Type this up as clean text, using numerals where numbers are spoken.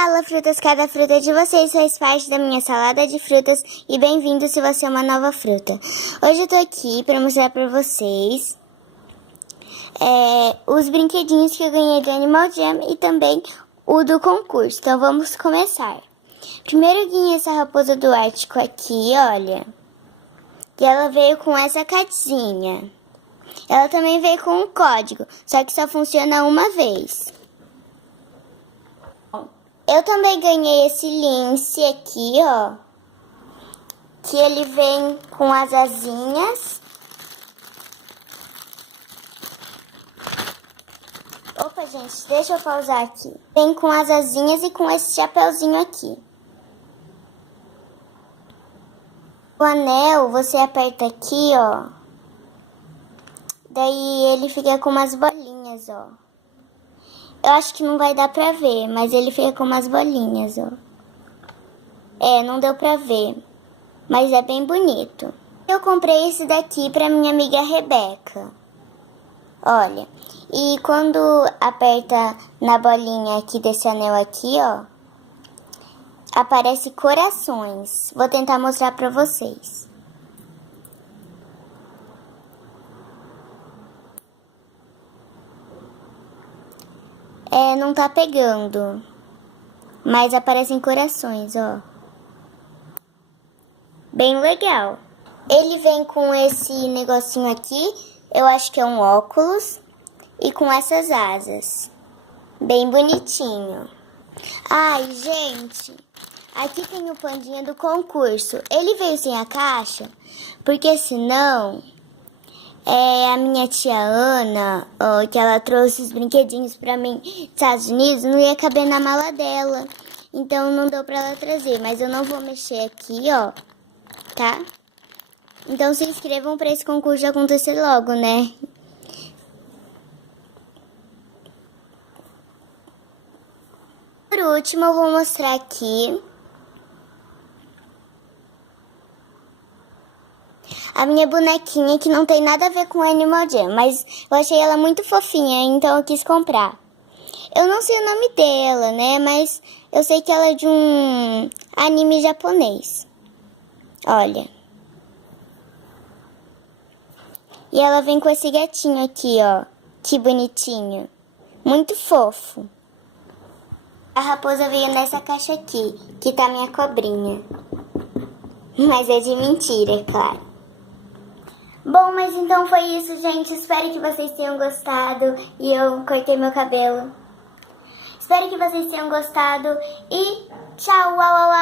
Fala, frutas! Cada fruta de vocês faz parte da minha salada de frutas e bem-vindo se você é uma nova fruta. Hoje eu tô aqui para mostrar para vocês os brinquedinhos que eu ganhei do Animal Jam e também o do concurso. Então vamos começar. Primeiro eu ganhei essa raposa do Ártico aqui, olha. E ela veio com essa caixinha. Ela também veio com um código, só que só funciona uma vez. Eu também ganhei esse lince aqui, ó. Que ele vem com as asinhas. Opa, gente, deixa eu pausar aqui. Vem com as asinhas e com esse chapeuzinho aqui. O anel, você aperta aqui, ó. Daí ele fica com umas bolinhas, ó. Eu acho que não vai dar pra ver, mas ele fica com umas bolinhas, ó. Não deu pra ver, mas é bem bonito. Eu comprei esse daqui pra minha amiga Rebeca. Olha, e quando aperta na bolinha aqui desse anel aqui, ó, aparece corações. Vou tentar mostrar pra vocês. Não tá pegando, mas aparecem corações, ó. Bem legal. Ele vem com esse negocinho aqui, eu acho que é um óculos, e com essas asas. Bem bonitinho. Ai, gente, aqui tem o pandinha do concurso. Ele veio sem a caixa, porque senão... a minha tia Ana, que ela trouxe os brinquedinhos pra mim dos Estados Unidos, não ia caber na mala dela. Então não deu pra ela trazer, mas eu não vou mexer aqui, ó, tá? Então se inscrevam pra esse concurso acontecer logo, né? Por último, eu vou mostrar aqui a minha bonequinha, que não tem nada a ver com Animal Jam, mas eu achei ela muito fofinha, então eu quis comprar. Eu não sei o nome dela, né, mas eu sei que ela é de um anime japonês. Olha. E ela vem com esse gatinho aqui, ó. Que bonitinho. Muito fofo. A raposa veio nessa caixa aqui, que tá minha cobrinha. Mas é de mentira, é claro. Bom, mas então foi isso, gente. Espero que vocês tenham gostado. E eu cortei meu cabelo. Espero que vocês tenham gostado. E tchau, uau, uau, uau.